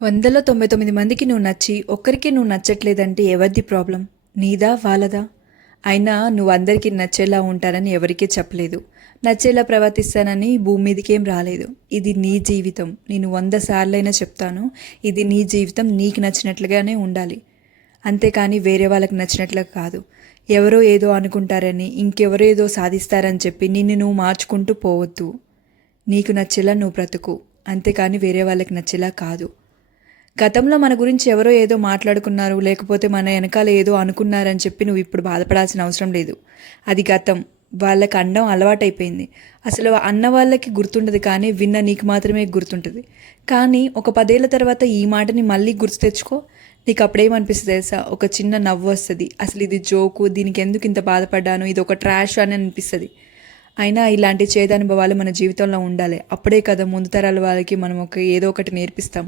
199 మందికి నువ్వు నచ్చి ఒక్కరికి నువ్వు నచ్చట్లేదంటే ఎవరిది ప్రాబ్లం? నీదా వాళ్ళదా? అయినా నువ్వు అందరికీ నచ్చేలా ఉంటానని ఎవరికీ చెప్పలేదు. నచ్చేలా ప్రవర్తిస్తానని భూమి మీదకేం రాలేదు. ఇది నీ జీవితం. నేను 100 సార్లైనా చెప్తాను, ఇది నీ జీవితం, నీకు నచ్చినట్లుగానే ఉండాలి. అంతేకాని వేరే వాళ్ళకి నచ్చినట్లుగా కాదు. ఎవరో ఏదో అనుకుంటారని, ఇంకెవరో ఏదో సాధిస్తారని చెప్పి నిన్ను నువ్వు మార్చుకుంటూ పోవద్దు. నీకు నచ్చేలా నువ్వు బ్రతుకు, అంతేకాని వేరే వాళ్ళకి నచ్చేలా కాదు. గతంలో మన గురించి ఎవరో ఏదో మాట్లాడుకున్నారు, లేకపోతే మన వెనకాల ఏదో అనుకున్నారని చెప్పి నువ్వు ఇప్పుడు బాధపడాల్సిన అవసరం లేదు. అది గతం. వాళ్ళకి అనడం అలవాటైపోయింది. అసలు అన్న వాళ్ళకి గుర్తుండదు, కానీ విన్న నీకు మాత్రమే గుర్తుంటుంది. కానీ ఒక 10 ఏళ్ళ తర్వాత ఈ మాటని మళ్ళీ గుర్తు తెచ్చుకో. నీకు అప్పుడేమనిపిస్తుంది తెలుసా? ఒక చిన్న నవ్వు వస్తుంది. అసలు ఇది జోకు, దీనికి ఎందుకు ఇంత బాధపడ్డాను, ఇది ఒక ట్రాష్ అని అనిపిస్తుంది. అయినా ఇలాంటి చేదు అనుభవాలు మన జీవితంలో ఉండాలి. అప్పుడే కదా ముందు తరాల వాళ్ళకి మనం ఏదో ఒకటి నేర్పిస్తాం.